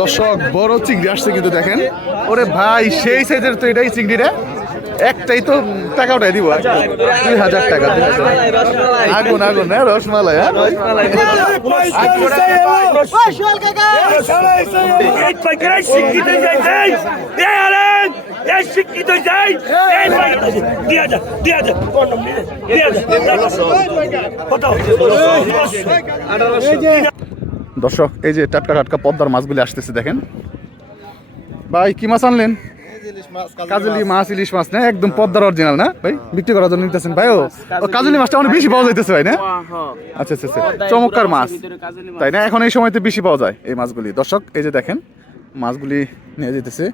দর্শক, বড় চিংড়ি আসছে কিন্তু দেখেন। ওরে ভাই, সেই সাইজের তো এটাই চিংড়িটা। একটাই তো টাকা উঠাই দিব। দুই হাজার টাকা আগুন আগুন হ্যাঁ রসমালাই হ্যাঁ দর্শক এই যে টাটকা টাটকা পদ্মার মাছগুলি আসতেছে দেখেন। ভাই কি মাছ আনলেন? কাজলি মাছ ইলিশ মাছ না? একদম পদ্মার অরিজিনাল না? ভাই বিক্রি করার জন্য নিতেছেন ভাই ও। কাজলি মাছটা অনেক বেশি পাওয়া যাইতেছে ভাই না? আচ্ছা আচ্ছা আচ্ছা। চমৎকার মাছ। তাই না? এখন এই সময়তে বেশি পাওয়া যায় এই মাছগুলি। দর্শক এই যে দেখেন মাছগুলি নিয়ে যেতেছে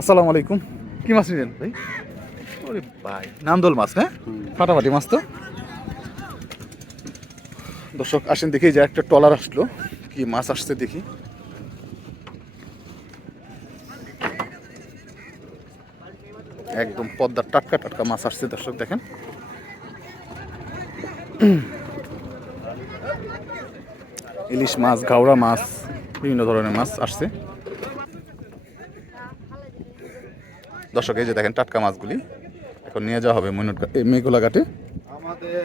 আসসালামু আলাইকুম। কি মাছ নিলেন ভাই? ওরে ভাই। নান্দল মাছ না? ফাটাফাটি মাছ তো। দর্শক আসেন দেখি যে একটা টলার আসলো। কি মাছ আসছে দেখি। একদম পদ্মার টাটকা টাটকা মাছ আসছে, দর্শক দেখেন। ইলিশ মাছ ঘাওড়া মাছ, বিভিন্ন ধরনের মাছ আসছে। দর্শক, এই যে দেখেন টাটকা মাছগুলি। এখন নিয়ে যাওয়া হবে মেঘোলা ঘাটে। আমাদের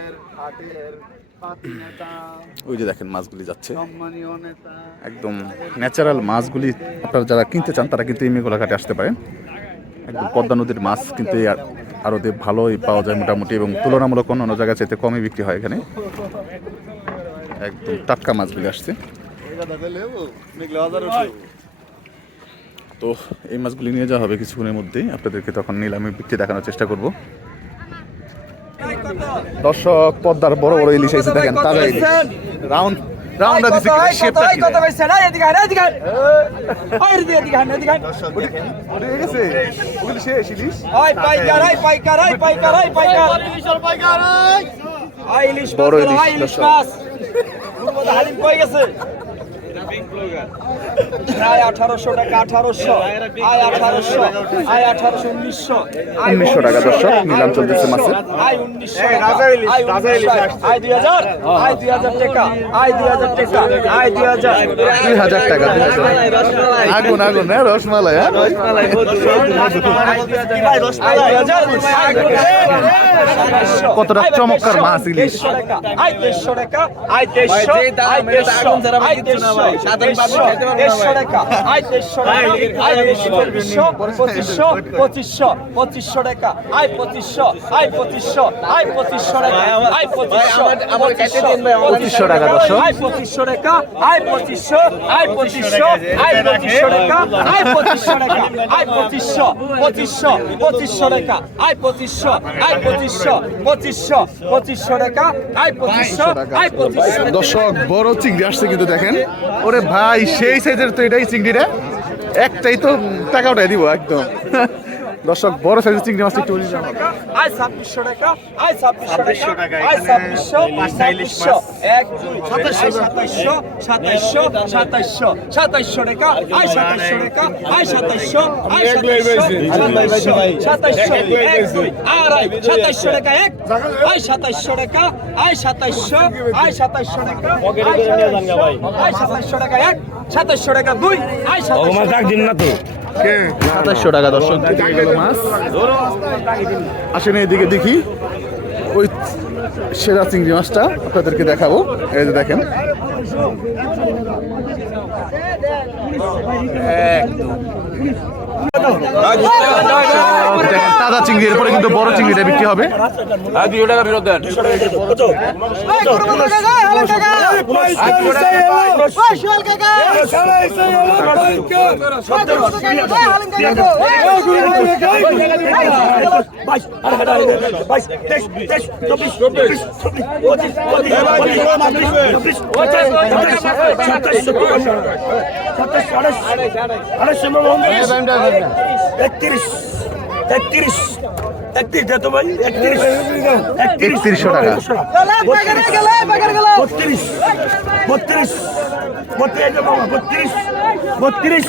ওই যে দেখেন মাছগুলি যাচ্ছে। একদম ন্যাচারাল মাছগুলি আপনারা যারা কিনতে চান তারা কিন্তু এই মেঘোলা ঘাটে আসতে পারেন। একদম পদ্মা নদীর মাছ কিন্তু এই আর- আড়তে ভালোই পাওয়া যায় মোটামুটি এবং তুলনামূলক অন্য জায়গা চাইতে কমই বিক্রি হয় এখানে। একদম টাটকা মাছগুলি আসছে। তো এই মাছগুলি নিয়ে যাওয়া হবে কিছুক্ষণের মধ্যেই। আপনাদেরকে তখন নিলামে বিক্রি দেখানোর চেষ্টা করব। দর্শক পদ্মার বড় বড় ইলিশ এসে দেখেন তাজা ইলিশ। রাউন্ড রাউন্ডটা দিছে কি শেপটা কি ওটা হয়ে গেছে। ওগুলি শেষ ইলিশ। বড় ইলিশ দর্শক আঠারোশো টাকা আঠারোশো আয় আঠারোশো আয় আঠারোশো উনিশশো উনিশশো টাকা দর্শক নিলাম চলতেছে মাছের আয় উনিশশো আয় দুই হাজার আয় দুই হাজার টাকা আয় দুই হাজার টাকা আয় দুই হাজার দুই হাজার টাকা দুই হাজার আগুন আগুন হ্যাঁ রসমালাই হ্যাঁ কতটা চমৎকার মাছ ইলিশ আয় দেড়শো টাকা আয় দেড়শো আয় দেড়শো আয় দেড়শো পঁচিশশো পঁচিশশো পঁচিশশো টাকা। আয় পঁচিশশো আয় পঁচিশশো আয় পঁচিশশো টাকা। আয় পঁচিশশো পঁচিশশো টাকা। দর্শক আয় পঁচিশশো টাকা আয় পঁচিশশো আয় পঁচিশশো আয় পঁচিশশো টাকা আয় পঁচিশশো টাকা আয় পঁচিশশো পঁচিশশো পঁচিশশো টাকা। আয় পঁচিশশো আয় পঁচিশশো পঁচিশশো পঁচিশশো টাকা। আয় পঁচিশশো আয় পঁচিশশো দর্শক বড় চিংড়ি আসছে কিন্তু দেখেন। ওরে ভাই সেই সাইজের তো এটাই চিংড়িটা। একটাই তো টাকা উঠাই দিব একদম। দর্শক বড় সাইজের চিংড়ি মাছ একটু। আয় ছাব্বিশশো টাকা আয় ছাব্বিশশো টাকা আয় ছাব্বিশশো ছাব্বিশশো এক দুই সাতাইশশো সাতাইশশো সাতাইশশো সাতাইশশো টাকা আয় সাতাইশশো টাকা আয় সাতাইশশো আয় সাতাইশশো সাতাইশশো এক দুই আড়াই সাতাইশশো টাকা এক আয় সাতাইশশো টাকা আয় সাতাইশশো আয় সাতাইশশো টাকা আয় সাতাইশশো টাকা এক সাতাইশশো টাকা দুই আয় সাতাইশশো ডাক দিন না তো। সাতাশশো টাকা দর্শক। গেল মাছ আসেন এইদিকে দেখি। ওই সেরা চিংড়ি মাছটা আপনাদেরকে দেখাবো। এই যে দেখেন। দেখেন তাজা চিংড়ি এরপরে কিন্তু বড় চিংড়িটা বিক্রি হবে হাজার বাইশ তেইশ তেইশ চব্বিশ সাতাশ আঠাশ আঠাশ একত্রিশ একত্রিশ একত্রিশ দে তো ভাই একত্রিশ একত্রিশ 3100 টাকা। বত্রিশ বত্রিশ বত্রিশ বাবা বত্রিশ বত্রিশ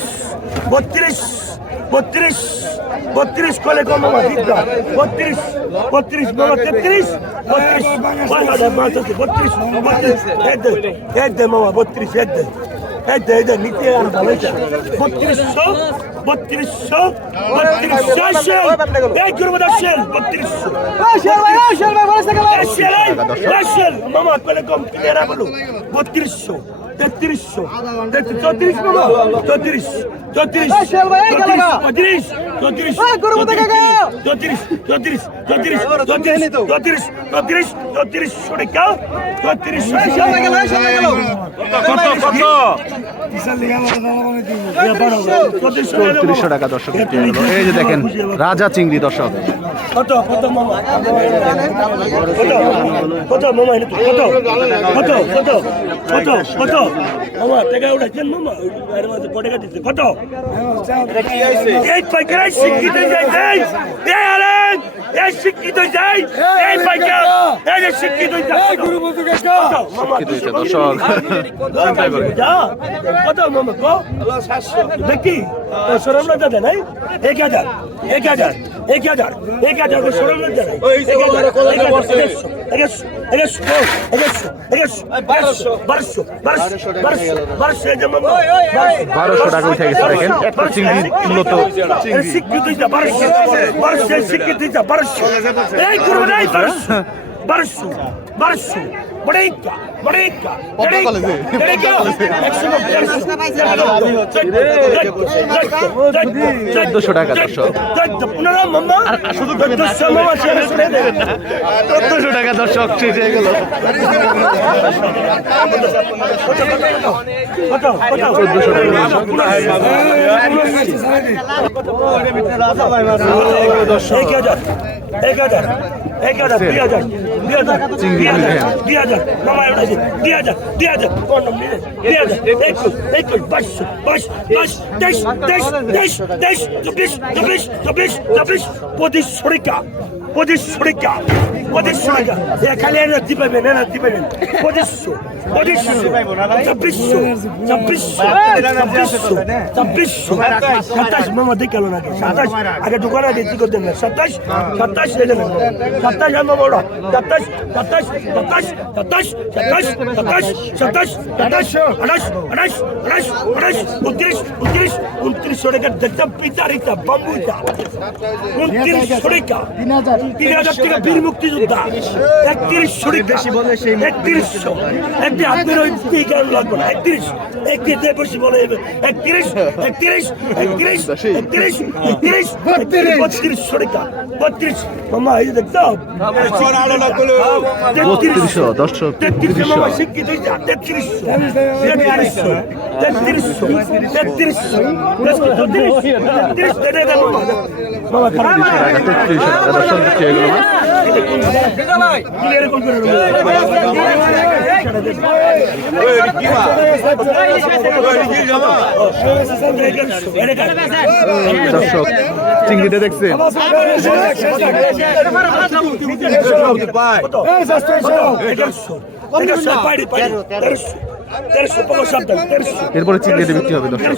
বত্রিশ বত্রিশ বত্রিশ কলে কম বাবা দিদা বত্রিশ বত্রিশ বাবা তেত্রিশ বত্রিশ বত্রিশ বত্রিশ বত্রিশ এক দে এক দে মামা বত্রিশ এক দে। এই দে নিচে আর হয়েছে। বত্রিশশো? বত্রিশশো বত্রিশশো এই করব দর্শন বত্রিশশো মামা কলে কম ক্লিয়ার বলো বত্রিশশো তেত্রিশশো চৌত্রিশ মামা চৌত্রিশ চৌত্রিশ চৌত্রিশ চৌত্রিশ চৌত্রিশ চৌত্রিশ চৌত্রিশ চৌত্রিশ চৌত্রিশ চৌত্রিশ টাকা চৌত্রিশ চৌত্রিশশো টাকা দর্শক। এই যে দেখেন রাজা চিংড়ি দর্শক। কত কত মামা? কত কত মামা কত কত কত কত কত মামা টাকা উঠাচ্ছেন মামা? এর মধ্যে কত? টাকা দিচ্ছে কত এই পাইকার শিক্ষিত যাই? যাই এই আলেন! এই শিক্ষিত যাই এই পাইকা এই যে শিক্ষিত যাই। গুরু বন্ধু কাকা শিক্ষিত হইতে দর্শক। চিন্তাই করে কত মামা কো? আল্লাহ 700 দেখি শরম না দাদা নাই? 1000 1000 1000 1000 1000 শরম না দাদা 1000 1000 বারোশো বারোশো টাকা উঠে গেছে দেখেন একটা চিংড়ি মূলত বারোশো বারোশো বারোশো চোদ্দশো টাকা দর্শক চোদ্দশো টাকা দর্শক শেষ হয়ে গেল চোদ্দশো টাকা দর্শক এক হাজার এক হাজার এক হাজার দুই চিংড়ি দুই হাজার মামায় উঠেছে দুই হাজার দুই হাজার দুই হাজার একুশ একুশ বাইশশো বাইশ বাইশ তেইশ তেইশ তেইশ তেইশ চব্বিশ চব্বিশ চব্বিশ চব্বিশ পঁচিশ সরিকা। পঁচিশ সরিকা পঁচিশ সরিকা খালি এনার্জি পাবেন এনার্জি পাবেন পঁচিশশো পঁচিশশো, ছাব্বিশশো ছাব্বিশশো ছাব্বিশশো ছাব্বিশশো। সাতাশ মামা দেখে না সাতাশ। আগে দোকানে দিচ্ছি করতেন না সাতাশ সাতাশ লেগে না সাতাশ আমার বড় সাতাশ সাতাশ সাতাশ সাতাশ সাতাশ সাতাশ সাতাশ সাতাশ টাকা। দেখতাম পিতারিতা বাম্বুটা উনত্রিশশো টাকা। টাকা বীর মুক্তিযোদ্ধা একত্রিশশো টাকা একত্রিশশো একটি আপনার ওই গান লাগবে না একত্রিশ একটি বেশি বলে একত্রিশ একত্রিশ একত্রিশ একত্রিশ একত্রিশ একত্রিশ বত্রিশশো টাকা বত্রিশ মামা এই দেখতাম বত্রিশশো দর্শক তেত্রিশশো মামা শিক্ষিত তেত্রিশশো তেত্রিশশো তেত্রিশশো তেত্রিশশো তেত্রিশ তেত্রিশ মামা হচ্ছে এগুলো মাছ দেখছে পায় এরপরে চিন বিক্রি হবে দর্শক।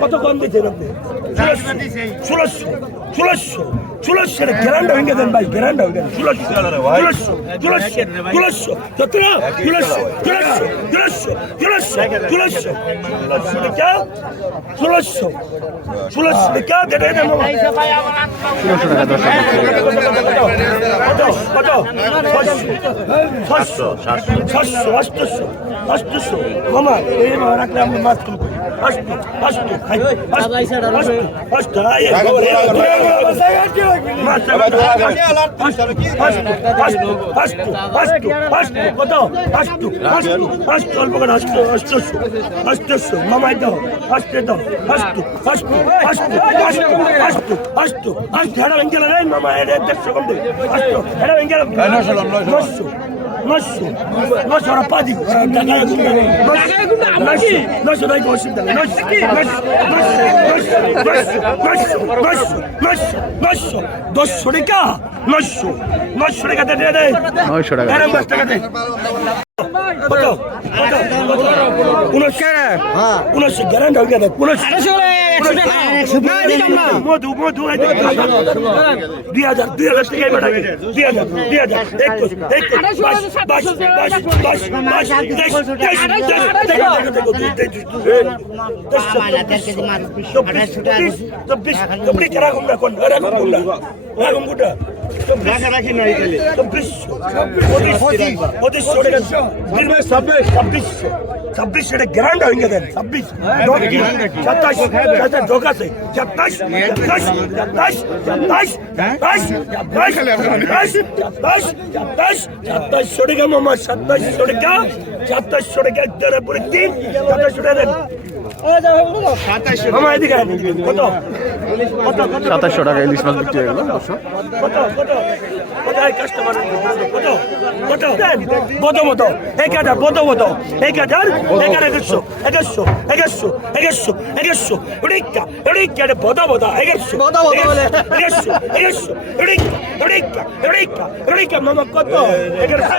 কত গ্যারান্ড ভেঙে দেন ভাই গ্যারান্ড ভেঙে দেন ষোলোশো ষোলোশো ষোলোশো ষোলোশো সতেরো ষোলোশো ষোলোশো ষোলোশো ষোলোশো ষোলোশো টাকা ষোলোশো ষোলোশো টাকা দেড় দেন ষোলোশো কত কত ছশো ছশো অষ্টশো অষ্টশো মামা এই রাখলে আমরা মাছ তুলব অষ্ট অষ্ট অষ্ট অষ্ট মাছ কত আষ্ট আষ্ট আষ্ট অল্প করে আষ্ট আষ্টশো আষ্টশো মামাই দাও আষ্টে দাও আষ্ট আষ্ট আষ্ট আষ্ট আষ্ট আষ্ট আষ্ট হেরা ভেঙ্গেলা রে মামা এটা দেড়শো কম দেবে আষ্ট হেরা ভেঙ্গেলা নশো। নশো নশো ওরা পা দিব। টাকায় গুন্ডা। নশো নশো ভাই অসুবিধা নেই। নশো দশশো টাকা নশো নশো টাকা দিয়ে দেয় নশো টাকা। হ্যাঁ, পাঁচ টাকা দেয় উনশো গ্যারান্টি হয়ে গেছে উনশো মধু মধু দুই হাজার দুই হাজার টাকা বেটা দুই হাজার দুই হাজার একুশ একুশ বাইশ বাইশ বাইশ বাইশ বাইশ তেইশ তেইশ তেইশ চব্বিশ চব্বিশ চব্বিশ এরকম না এরকম কোন না এরকম কোনটা চব্বিশ পঁচিশ পঁচিশ ছাব্বিশ ছাব্বিশ ছাব্বিশ সেটা গ্যারান্ড হয়ে গেছেন ছাব্বিশ সাতাশ সাতাশ ঢোক আছে সাতাশ সাতাশ সাতাশ সাতাশ সাতাশ সাতাশ সাতাশ সাতাশ সাতাশ সরিকা মামা সাতাশ সরিকা সাতাশশো টাকা একটার উপরে তিন সাতাশশো টাকা দেন সাতাশশো টাকা ইলিশ মাছ বিক্রি হয়ে গেল মামা কত এগারোশো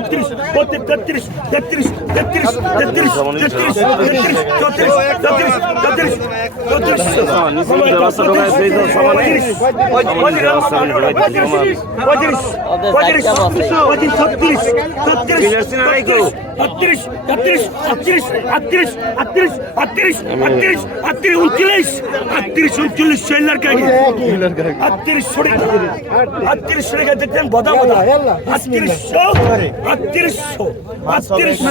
বত্রিশ, বত্রিশ, তেত্রিশ, তেত্রিশ, তেত্রিশ, তেত্রিশ, তেত্রিশ, তেত্রিশ, চৌত্রিশ, চৌত্রিশ, চৌত্রিশ, পঁয়ত্রিশ, ছত্রিশ, ছত্রিশ, ছত্রিশ, ছত্রিশ, আটত্রিশ, আটত্রিশ, আটত্রিশ, আটত্রিশ, আটত্রিশ, আটত্রিশ, উনত্রিশ, আটত্রিশ, উনচল্লিশ, শেলার গাড়ি। আটত্রিশ সরে আটত্রিশ সরে গেছে বদা বদা আটত্রিশশো আটত্রিশশো আটত্রিশশো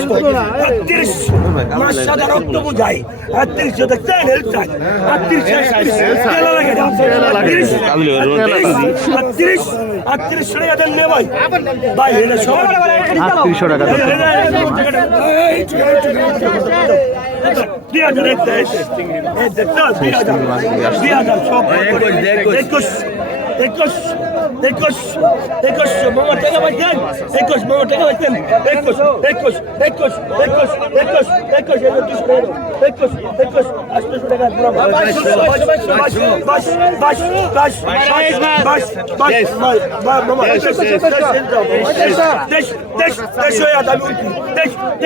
আটত্রিশশো মাছ সাদা রক্ত বোঝাই আটত্রিশশো দেখছেন হেলচাই আটত্রিশ আটত্রিশশো টাকা দেন নে ভাই ভাই এটা সবার আটত্রিশশো একুশ একুশ একুশ মামা টাকা পাইছেন একুশ মামা টাকা পাইছেন একুশ একুশ একুশ একুশ একুশ একুশ একুশ একুশ আটশো টাকা হয়ে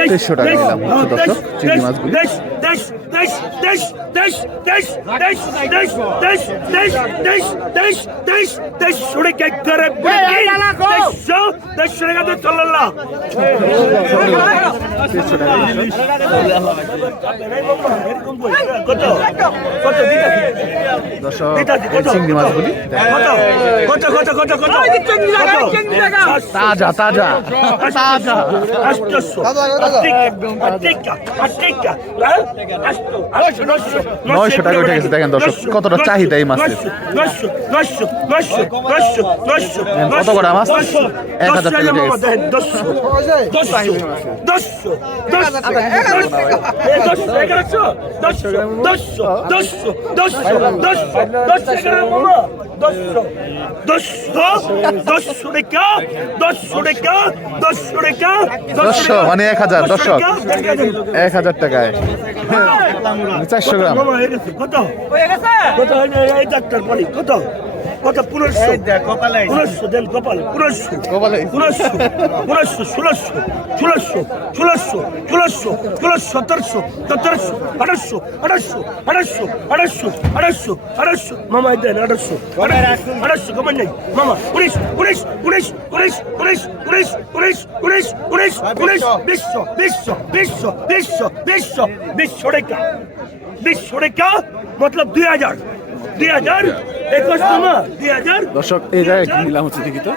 দেড়শো টাকা দেশ দেশ দেশ দেশ দেশ দেশ দেশ দেশ দেশ দেশ দেশ দেশ দেশ দেশ শুনে কে করে দেশশো দেশ শুনে দেড়শো টাকা কত কত চিংড়ি মাছগুলি কত কত কত কত তাজা তাজা তাজা আটশো নশো নয়শো টাকা উঠে গেছে দেখেন দর্শক কতটা চাহিদা এই মাছের কত করে মাছ এক হাজার টাকা উঠে গেছে মানে এক হাজার দশ এক হাজার টাকায় চারশো গ্রাম। কত? কত? কত পুনর্শো পুনর্শো দেন কপাল পুনর্শো? পুনর্শো পুনর্শো ষোলোশো ষোলোশো ষোলোশো ষোলোশো ষোলোশো সতেরোশো সতেরোশো আঠাশশো আঠাশশো আঠাশশো আঠাশশো আঠাশশো আঠাশশো মামা দেন আঠাশশো আঠাশশো কমান নেই মামা উনিশ উনিশ উনিশ উনিশ উনিশ উনিশ উনিশ উনিশ উনিশ উনিশ বিশ বিশ বিশ বিশ বিশ বিশ টাকা বিশ টাকা মতলব দুই হাজার দর্শক এই জায়গায় নিলাম হচ্ছে দেখিত